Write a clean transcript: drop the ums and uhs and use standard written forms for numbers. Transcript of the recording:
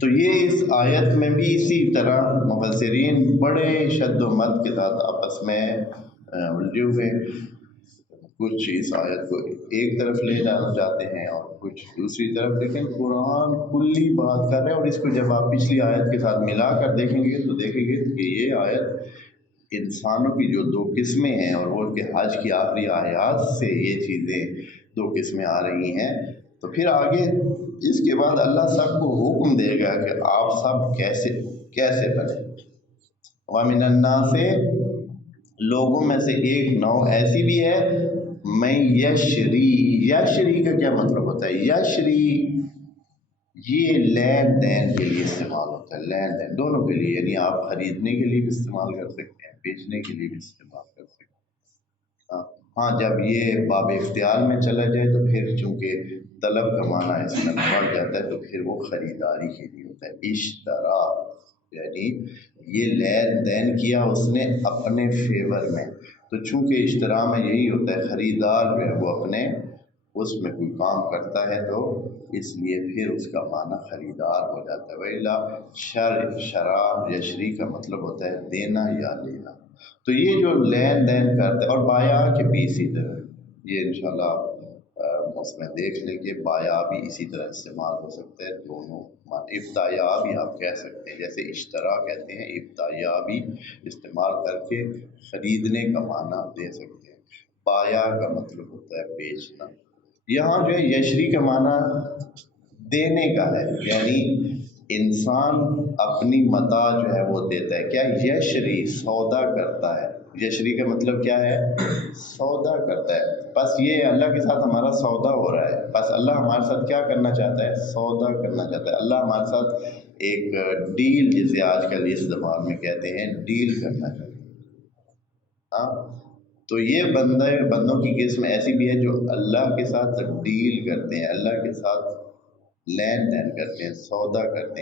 تو یہ اس آیت میں بھی اسی طرح مفسرین بڑے شد و مد کے ساتھ آپس میں الجھے ہوئے، کچھ اس آیت کو ایک طرف لے جانا چاہتے ہیں اور کچھ دوسری طرف، لیکن قرآن کلی بات کر رہے ہیں۔ اور اس کو جب آپ پچھلی آیت کے ساتھ ملا کر دیکھیں گے تو دیکھیں گے کہ یہ آیت انسانوں کی جو دو قسمیں ہیں، اور وہ کہ حج کی آخری آیات سے یہ چیزیں دو قسمیں آ رہی ہیں، تو پھر آگے اس کے بعد اللہ سب کو حکم دے گا کہ آپ سب کیسے بنے۔ وَمِنَ النَّاسِ، لوگوں میں سے ایک نوع ایسی بھی ہے، میں یشری کا کیا مطلب ہوتا ہے؟ یشری یہ لین دین کے لیے استعمال ہوتا ہے، لین دین دونوں کے لیے، یعنی آپ خریدنے کے لیے بھی استعمال کر سکتے ہیں، بیچنے کے لیے بھی استعمال کر سکتے ہیں۔ ہاں جب یہ باب اختیار میں چلا جائے تو پھر چونکہ طلب کا معنی اس میں بڑھ جاتا ہے، تو پھر وہ خریداری کے لیے ہوتا ہے۔ اشترا یعنی یہ لین دین کیا اس نے اپنے فیور میں، تو چونکہ اشترا میں یہی ہوتا ہے، خریدار جو ہے وہ اپنے اس میں کوئی کام کرتا ہے تو اس لیے پھر اس کا معنی خریدار ہو جاتا ہے۔ وَإِلَّا شرا یشری کا مطلب ہوتا ہے دینا یا لینا۔ تو یہ جو لین دین کرتے، اور بایا کے بھی اسی طرح، یہ انشاءاللہ اس میں دیکھ لیں کہ بایا بھی اسی طرح استعمال ہو سکتا ہے، دونوں ابتایا بھی آپ کہہ سکتے ہیں، جیسے اشترا کہتے ہیں، ابتایا بھی استعمال کر کے خریدنے کا معنی دے سکتے ہیں۔ بایا کا مطلب ہوتا ہے بیچنا۔ یہاں جو ہے یشری کا معنی دینے کا ہے، یعنی انسان اپنی متاع جو ہے وہ دیتا ہے۔ کیا یشری سودا کرتا ہے، یشری کا مطلب کیا ہے؟ سودا کرتا ہے۔ بس یہ اللہ کے ساتھ ہمارا سودا ہو رہا ہے، بس اللہ ہمارے ساتھ کیا کرنا چاہتا ہے؟ سودا کرنا چاہتا ہے۔ اللہ ہمارے ساتھ ایک ڈیل، جسے آج کل اس زبان میں کہتے ہیں، ڈیل کرنا چاہتا ہے۔ ہاں تو یہ بندوں کی قسم ایسی بھی ہے جو اللہ کے ساتھ ڈیل کرتے ہیں، اللہ کے ساتھ لین دین کرتے ہیں، سودا کرتے ہیں۔